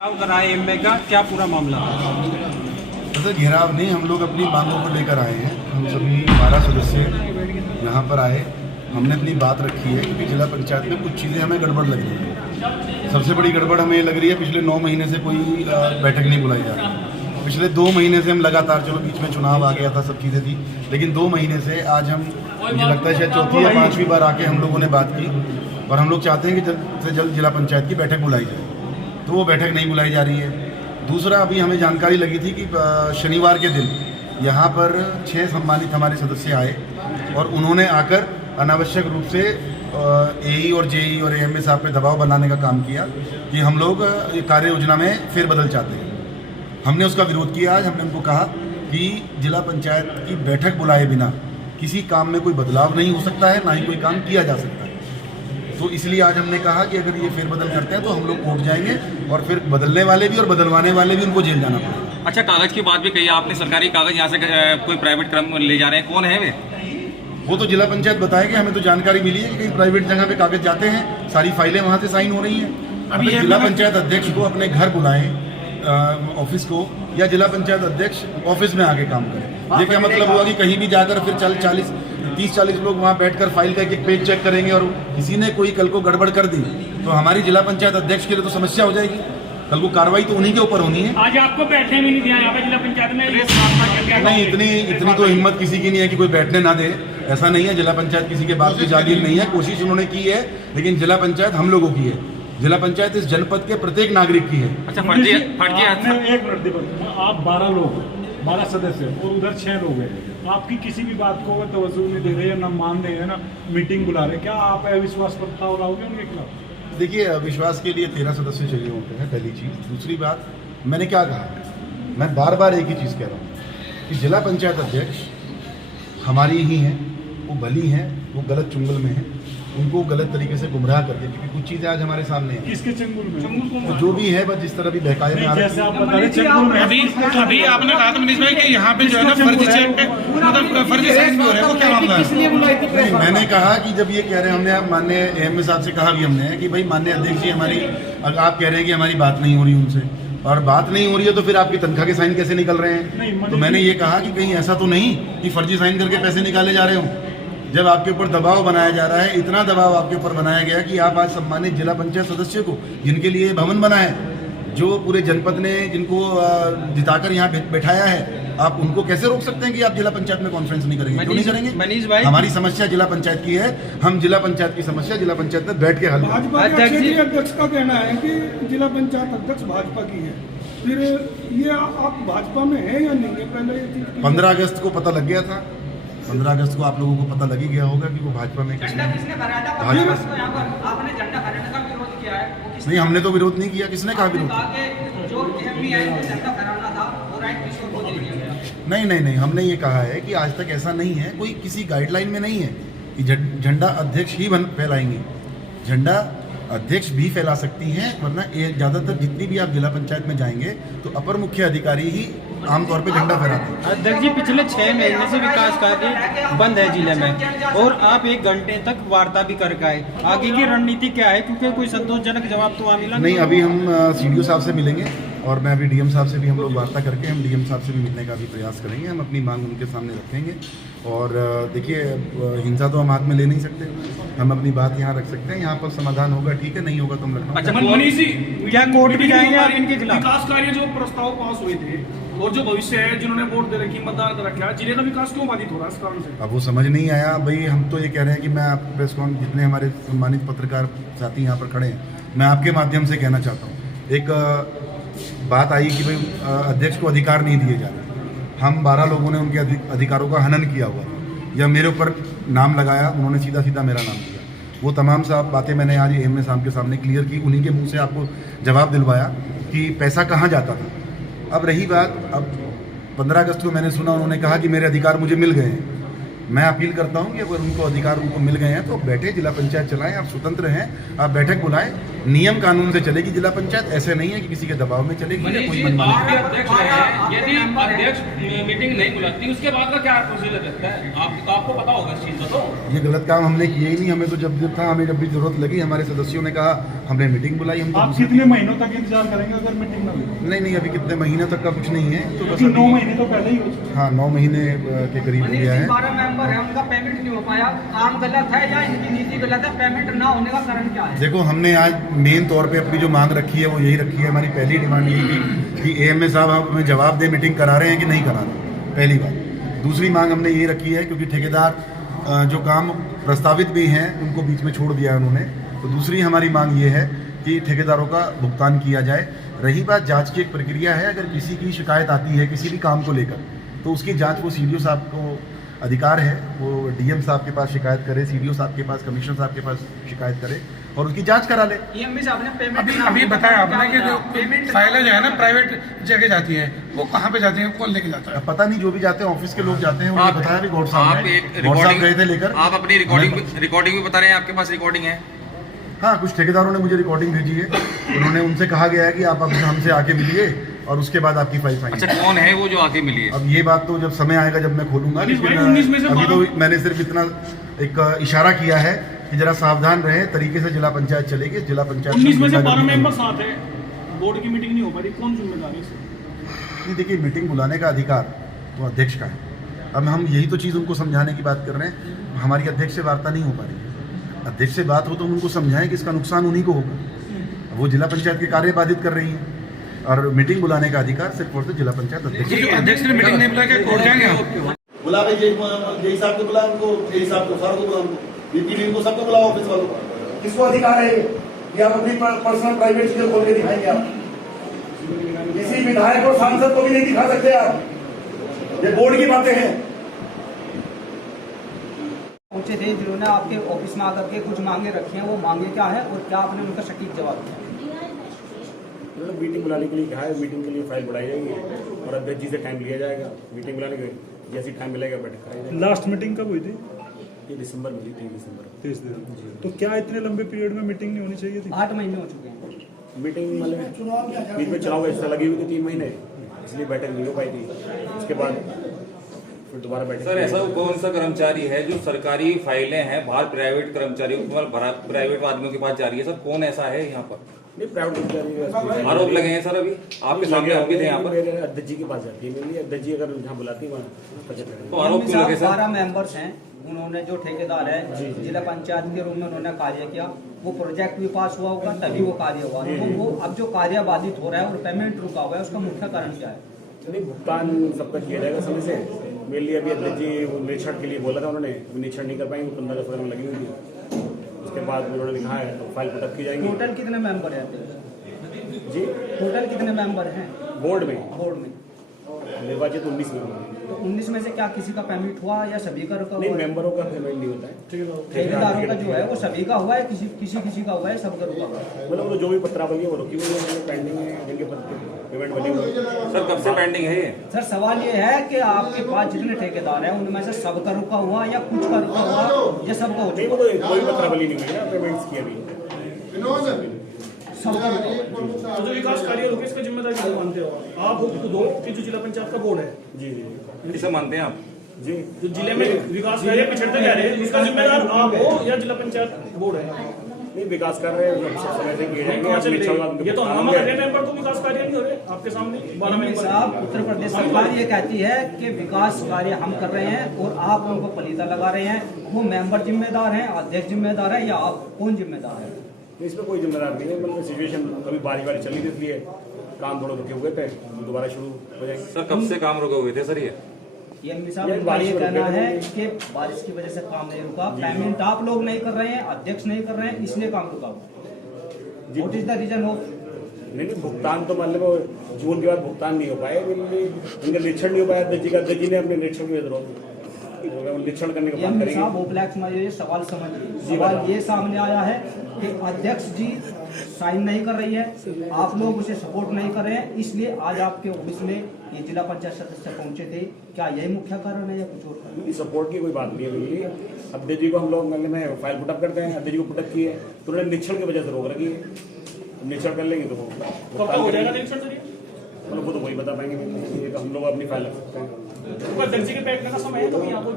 कराए एमए का क्या पूरा मामला? ऐसा घेराव नहीं, हम लोग अपनी मांगों को लेकर आए हैं। हम सभी 12 सदस्य यहाँ पर आए, हमने अपनी बात रखी है क्योंकि जिला पंचायत में कुछ चीज़ें हमें गड़बड़ लग रही है। सबसे बड़ी गड़बड़ हमें ये लग रही है, पिछले 9 महीने से कोई बैठक नहीं बुलाई जा रही। पिछले 2 महीने से हम लगातार, चलो बीच में चुनाव आ गया था, सब चीज़ें थी, लेकिन 2 महीने से आज हम, मुझे लगता है शायद चौथी या 5वीं बार आके हम लोगों ने बात की और हम लोग चाहते हैं कि जल्द से जल्द जिला पंचायत की बैठक बुलाई जाए, तो वो बैठक नहीं बुलाई जा रही है। दूसरा, अभी हमें जानकारी लगी थी कि शनिवार के दिन यहाँ पर 6 सम्मानित हमारे सदस्य आए और उन्होंने आकर अनावश्यक रूप से एई और जेई और एएमए साहब पे दबाव बनाने का काम किया कि हम लोग कार्य योजना में फेरबदल चाहते हैं। हमने उसका विरोध किया। आज हमने उनको कहा कि जिला पंचायत की बैठक बुलाए बिना किसी काम में कोई बदलाव नहीं हो सकता है, ना ही कोई काम किया जा सकता है। तो इसलिए आज हमने कहा कि अगर ये फेरबदल करते हैं तो हम लोग कोर्ट जाएंगे और फिर बदलने वाले भी और बदलवाने वाले भी उनको जेल जाना पड़ेगा। अच्छा, कागज की बात भी कही आपने, सरकारी कागज यहाँ से कोई प्राइवेट क्रम ले जा रहे हैं, कौन है वे? वो तो जिला पंचायत बताएगी। हमें तो जानकारी मिली है कि कहीं प्राइवेट जगह पे कागज जाते हैं, सारी फाइलें वहाँ से साइन हो रही हैं। अभी जिला पंचायत अध्यक्ष को अपने घर बुलाएं, ऑफिस को, या जिला पंचायत अध्यक्ष ऑफिस में आके काम करें। ये क्या मतलब हुआ कि कहीं भी जाकर फिर 30-40 लोग वहाँ बैठकर फाइल का एक पेज चेक करेंगे और किसी ने कोई कल को गड़बड़ कर दी तो हमारी जिला पंचायत अध्यक्ष के लिए तो समस्या हो जाएगी। कल को कार्रवाई तो उन्हीं के ऊपर होनी है। आज आपको बैठने भी नहीं दिया यहाँ पे जिला पंचायत में? नहीं, इतनी तो हिम्मत किसी की नहीं है कि कोई बैठने ना दे। ऐसा नहीं है, जिला पंचायत किसी के बात की जागीर नहीं है। कोशिश उन्होंने की है, लेकिन जिला पंचायत हम लोगों की है। जिला पंचायत इस जनपद के प्रत्येक नागरिक की है। अच्छा, एक मिनट देखो, आप 12 लोग, 12 सदस्य और उधर 6 लोग हैं, आपकी किसी भी बात को तवज्जो नहीं दे रहे हैं, ना मान रहे हैं, ना मीटिंग बुला रहे हैं, क्या आप अविश्वास प्रस्ताव लाओगे उनके खिलाफ? देखिए, अविश्वास के लिए 13 सदस्य चाहिए होते हैं, पहली चीज़। दूसरी बात, मैंने क्या कहा, मैं बार बार एक ही चीज़ कह रहा हूँ कि जिला पंचायत अध्यक्ष हमारी ही हैं, वो भली हैं, वो गलत चुंगल में हैं, उनको गलत तरीके से गुमराह करके, क्योंकि कुछ चीज़ें आज हमारे सामने हैं। किसके चंगुल में? तो जो भी है, बस जिस तरह भी बहकाए में आ रहे जैसे आप बता रहे चंगुल में। अभी आपने कहा था मनीष भाई कि यहाँ पे जो है ना फर्जी चेक पे, मतलब फर्जी साइन हो रहे हैं, वो क्या मामला है? नहीं, मैंने कहा कि जब ये कह रहे हैं, हमने माननीय एएमए साहब से कहा भी हमने कि भाई माननीय अध्यक्ष जी, हमारी, अगर आप कह रहे हैं कि हमारी बात नहीं हो रही उनसे और बात नहीं हो रही है तो फिर आपकी तनख्वाह के साइन कैसे निकल रहे हैं? तो मैंने ये कहा कि कहीं ऐसा तो नहीं कि फर्जी साइन करके पैसे निकाले जा रहे हों। जब आपके ऊपर दबाव बनाया जा रहा है, इतना दबाव आपके ऊपर बनाया गया कि आप आज सम्मानित जिला पंचायत सदस्य को, जिनके लिए भवन बना है, जो पूरे जनपद ने जिनको जिताकर यहाँ बैठाया है, आप उनको कैसे रोक सकते हैं कि आप जिला पंचायत में कॉन्फ्रेंस नहीं करेंगे? क्यों नहीं करेंगे? मनीष भाई, हमारी समस्या जिला पंचायत की है, हम जिला पंचायत की समस्या जिला पंचायत में बैठ के हल करेंगे। भाजपा के क्षेत्रीय अध्यक्ष का कहना है कि जिला पंचायत अध्यक्ष भाजपा की है, फिर ये आप भाजपा में है या नहीं है? पहले 15 अगस्त को पता लग गया था। 15 अगस्त को आप लोगों को पता लग ही गया होगा कि वो भाजपा में किसने भाजपा। आपने झंडा फहराने का विरोध किया है, वो किसने? नहीं, हमने तो विरोध नहीं किया। किसने कहा विरोध? जो एमपीआई को झंडा फहराना था वो राइट किसको बोल दिया गया? नहीं, हमने ये कहा है कि आज तक ऐसा नहीं है, कोई किसी गाइडलाइन में नहीं है कि झंडा अध्यक्ष ही फैलाएंगे। झंडा अध्यक्ष भी फैला सकती हैं, वरना ज़्यादातर जितनी भी आप जिला पंचायत में जाएंगे तो अपर मुख्य अधिकारी ही आमतौर पे झंडा फहराते हैं। अध्यक्ष जी, पिछले 6 महीने से विकास कार्य बंद है जिले में और आप 1 घंटे तक वार्ता भी करके आए। आगे की रणनीति क्या है, क्योंकि कोई संतोषजनक जवाब तो वहाँ मिला नहीं। अभी हम सीडीओ साहब से मिलेंगे और मैं अभी डीएम साहब से भी हम लोग वार्ता करके हम डीएम साहब से भी मिलने का भी प्रयास करेंगे। हम अपनी मांग उनके सामने रखेंगे और देखिए, हिंसा तो हम हाथ में ले नहीं सकते, हम अपनी बात यहाँ रख सकते हैं। यहाँ पर समाधान होगा, ठीक है, नहीं होगा तो हम लखनऊ। अच्छा, मनीष जी, क्या कोर्ट भी जाएंगे आप इनके खिलाफ? विकास कार्य जो प्रस्ताव पास हुए थे और जो भविष्य है, जिन्होंने वोट दे रखी, मतदान कर रखा है, जिले का विकास क्यों बाधित हो रहा है इस कारण से? अब वो समझ नहीं आया भाई। हम तो ये कह रहे हैं कि मैं आप प्रेस कॉन, जितने हमारे सम्मानित पत्रकार साथी यहाँ पर खड़े हैं, मैं आपके माध्यम से कहना चाहता हूँ। एक बात आई कि भाई अध्यक्ष को अधिकार नहीं दिए जा रहे। हम 12 लोगों ने उनके अधिकारों का हनन किया हुआ था या मेरे ऊपर नाम लगाया, उन्होंने सीधा सीधा मेरा नाम दिया। वो तमाम सब बातें मैंने आज एएमए साहब के सामने क्लियर की, उन्हीं के मुंह से आपको जवाब दिलवाया कि पैसा कहाँ जाता था। अब रही बात, अब 15 अगस्त को मैंने सुना उन्होंने कहा कि मेरे अधिकार मुझे मिल गए हैं। मैं अपील करता हूं कि अगर उनको अधिकार उनको मिल गए हैं तो बैठे, जिला पंचायत चलाएं, आप स्वतंत्र हैं, आप बैठक बुलाएं, नियम कानून से चलेगी जिला पंचायत, ऐसे नहीं है कि किसी के दबाव में चलेगी या कोई मनमानी। यदि अध्यक्ष मीटिंग नहीं बुलाती उसके बाद का क्या प्रोसीजर रहता है? आपको पता होगा इस चीज का। तो ये गलत काम हमने किया ही नहीं, हमें तो जब था, हमें जब भी जरूरत लगी हमारे सदस्यों ने कहा हमने मीटिंग बुलाई। हम आप कितने महीनों तक इंतजार करेंगे अगर मीटिंग ना हुई? नहीं, अभी कितने महीने तक का कुछ नहीं है, तो बस 9 महीने तो पहले ही हो चुके। हाँ, 9 महीने के करीब हो गया है। 12 मेंबर है, उनका पेमेंट नहीं हो पाया, काम गलत है या इनकी नीति गलत है? पेमेंट ना होने का कारण क्या है? देखो, हमने आज मेन तौर पे अपनी जो मांग रखी है वो यही रखी है। हमारी पहली डिमांड यही थी कि एएमए साहब आप हमें जवाब दें, मीटिंग करा रहे हैं कि नहीं करा रहे, पहली बात। दूसरी मांग हमने ये रखी है क्योंकि ठेकेदार जो काम प्रस्तावित भी हैं उनको बीच में छोड़ दिया है उन्होंने, तो दूसरी हमारी मांग ये है कि ठेकेदारों का भुगतान किया जाए। रही बात जांच की, एक प्रक्रिया है, अगर किसी की शिकायत आती है किसी भी काम को लेकर तो उसकी जांच वो सीडीओ साहब को अधिकार है, वो डीएम साहब के पास शिकायत करे, सीडीओ साहब के पास, कमिश्नर साहब के पास शिकायत करे और उसकी जांच करा ले। ईएमबी साहब ने पेमेंट अभी बताया आपने कि जो फाइलें जो है ना प्राइवेट जगह जाती हैं, वो कहाँ पे जाती हैं, कौन लेके जाता है? पता नहीं, जो भी जाते हैं ऑफिस के लोग जाते हैं। उन्होंने बताया भी, गौड़ साहब गए थे लेकर। आप अपनी रिकॉर्डिंग भी बता रहे हैं, आपके पास रिकॉर्डिंग है? हाँ, कुछ ठेकेदारों ने मुझे रिकॉर्डिंग भेजी है, उन्होंने उनसे कहा गया है कि आप अब हमसे आके मिलिए और उसके बाद आपकी फाइल फाइल। अच्छा, कौन है वो जो आके मिली है? अब ये बात तो जब समय आएगा जब मैं खोलूंगा, लेकिन अभी तो मैंने सिर्फ इतना एक इशारा किया है कि जरा सावधान रहे, तरीके से जिला पंचायत चलेगी। जिला पंचायत 19 में से 12 मेंबर साथ हैं, बोर्ड की मीटिंग नहीं हो पा रही, कौन जिम्मेदार है इसमें? नहीं, देखिए, मीटिंग बुलाने का अधिकार तो अध्यक्ष का है। अब हम यही तो चीज़ उनको समझाने की बात कर रहे हैं, हमारी अध्यक्ष से वार्ता नहीं हो पा रही है। अध्यक्ष से बात हो तो हम उनको समझाएं कि इसका नुकसान उन्हीं को होगा। वो जिला पंचायत के कार्य बाधित कर रही हैं और मीटिंग बुलाने का अधिकार सिर्फ और सिर्फ जिला पंचायत अध्यक्ष ने मीटिंग नहीं बुला के कोर्ट जाएंगे आप? बुला भाई, जय साहब को बुला, उनको जय साहब को, सर को बुला, उनको बीपी को, सबको बुलाओ, ऑफिस वालों को। किसको अधिकार है कि आप अपनी पर्सनल प्राइवेट चीजें खोल के दिखाएंगे? आप किसी विधायक और सांसद को भी नहीं दिखा सकते आप, ये बोर्ड की बातें हैं। पहुंचे थे जिन्होंने आपके ऑफिस में आकर के कुछ मांगे रखी हैं, वो मांगे क्या है और क्या आपने उनका सटीक जवाब दिया? मीटिंग बुलाने के लिए कहा है, मीटिंग के लिए फाइल बढ़ाई जाएगी और अध्यक्ष जी से टाइम लिया जाएगा। मीटिंग बुलाने के जैसे टाइम मिलेगा बैठक कराई जाएगी। लास्ट मीटिंग कब हुई थी? ये दिसंबर में, 23 दिसंबर। 23 दिन। तो क्या इतने लंबे पीरियड में मीटिंग नहीं होनी चाहिए थी? 8 महीने हो चुके हैं। मीटिंग मतलब बीच में चुनाव ऐसा लगी हुई थी 3 महीने, इसलिए बैठक नहीं हो पाई थी। उसके बाद फिर दोबारा बैठक। सर, ऐसा कौन सा कर्मचारी है जो सरकारी फाइलें हैं बाहर प्राइवेट कर्मचारियों प्राइवेट आदमियों के पास जा रही है? सर, कौन ऐसा है यहाँ पर? नहीं, प्राइवेट कर्मचारी आरोप लगे हैं सर, अभी आपके सामने आरोप भी थे यहाँ पर। मेरे अध्यक्ष जी के पास जाती है, मेरी अध्यक्ष जी अगर जहाँ बुलाती है वहाँ तो आरोप क्यों लगे सर? 12 मेंबर्स हैं, उन्होंने जो ठेकेदार है जिला पंचायत के रूम में उन्होंने कार्य किया, वो प्रोजेक्ट भी पास हुआ होगा तभी वो कार्य हुआ। तो वो अब जो कार्य बाधित हो रहा है और पेमेंट रुका हुआ है, उसका मुख्य कारण क्या है? नहीं, भुगतान सबका किया जाएगा समय से। मेरे लिए अभी अध्यक्ष जी निरीक्षण के लिए बोला था, उन्होंने निरीक्षण नहीं कर पाएंगे, 15 अगस्त में लगी हुई थी। उसके बाद उन्होंने लिखा है तो फाइल पुटअप की जाएगी। टोटल कितने मेंबर हैं जी? टोटल कितने मेंबर हैं बोर्ड में? बोर्ड में निर्वाचित 19 मेंबर। तो 19 में से क्या किसी का पेमेंट हुआ या सभी का रुका नहीं, हुआ है? मेंबरों का पेमेंट नहीं होता है, ठेकेदारों का जो है वो सभी का हुआ है, किसी का हुआ है, सबका रुका हुआ है? मतलब वो जो भी पत्रावली है वो रुकी हुई है, पेंडिंग है, जिनके पेमेंट बने हुए हैं। सर, कब से पेंडिंग है ये? सर, सवाल ये है कि आपके पास जितने ठेकेदार हैं उनमें से सबका रुका हुआ या कुछ का रुका हुआ या सबका हो नहीं, चुका? वो कोई पत्रावली नहीं हुई है, पेमेंट्स की अभी सबका रुका हुआ। तो जो विकास कार्य होगा इसका जिम्मेदारी कौन मानते हो आप? खुद हो कि जो जिला पंचायत का बोर्ड है? जी जी किसे मानते हैं आप? जी, जो जिले में विकास कार्य पिछड़ते जा रहे हैं, इसका जिम्मेदार आप हो या जिला पंचायत बोर्ड है? नहीं, विकास कर रहे हैं, समय से किए जाएंगे। ये तो हम कर रहे हैं, मेंबर तो विकास कार्य नहीं हो रहे आपके सामने। 12 मेंबर साहब, उत्तर प्रदेश सरकार ये कहती है कि विकास कार्य हम कर रहे हैं और आप उनको पलीता लगा रहे हैं। वो मेंबर जिम्मेदार हैं, अध्यक्ष जिम्मेदार है या आप कौन जिम्मेदार है? इसमें कोई जिम्मेदार नहीं है, मतलब सिचुएशन कभी बारिश चली थी इसलिए काम थोड़ा रुके हुए थे, दोबारा शुरू हो जाएंगे। सर, कब से काम रुके हुए थे सर? ये साहब, इनका ये कहना है कि बारिश की वजह से काम नहीं रुका, पेमेंट आप लोग नहीं कर रहे हैं, अध्यक्ष नहीं कर रहे हैं, इसलिए काम रुका हुआ। What is the reason of? नहीं, भुगतान तो मतलब जून के बाद भुगतान नहीं हो पाए, इनका निरीक्षण नहीं हो पाया अध्यक्ष जी का। अध्यक्ष जी ने अपने निरीक्षण में निरीक्षण करने की बात एम करेंगे। साहब ओब्लैक्स में ये सवाल समझिए, सवाल ये सामने आया है कि अध्यक्ष जी साइन नहीं कर रही है, आप लोग उसे सपोर्ट नहीं कर रहे हैं, इसलिए आज आपके ऑफिस में ये जिला पंचायत सदस्य पहुंचे थे। क्या यही मुख्य कारण है या कुछ और कारण? सपोर्ट की कोई बात नहीं है मिली। अध्यक्ष जी को हम लोग में फाइल पुटअप करते हैं, अध्यक्ष जी को पुटअप की है तो उन्होंने निरीक्षण की वजह से रोक रखी है। निरीक्षण कर लेंगे तो वो हो जाएगा निरीक्षण सर? मतलब वो तो वही बता पाएंगे, ये तो हम लोग अपनी फाइल रख सकते हैं। अध्यक्ष जी के बैठने का समय है तो यहाँ को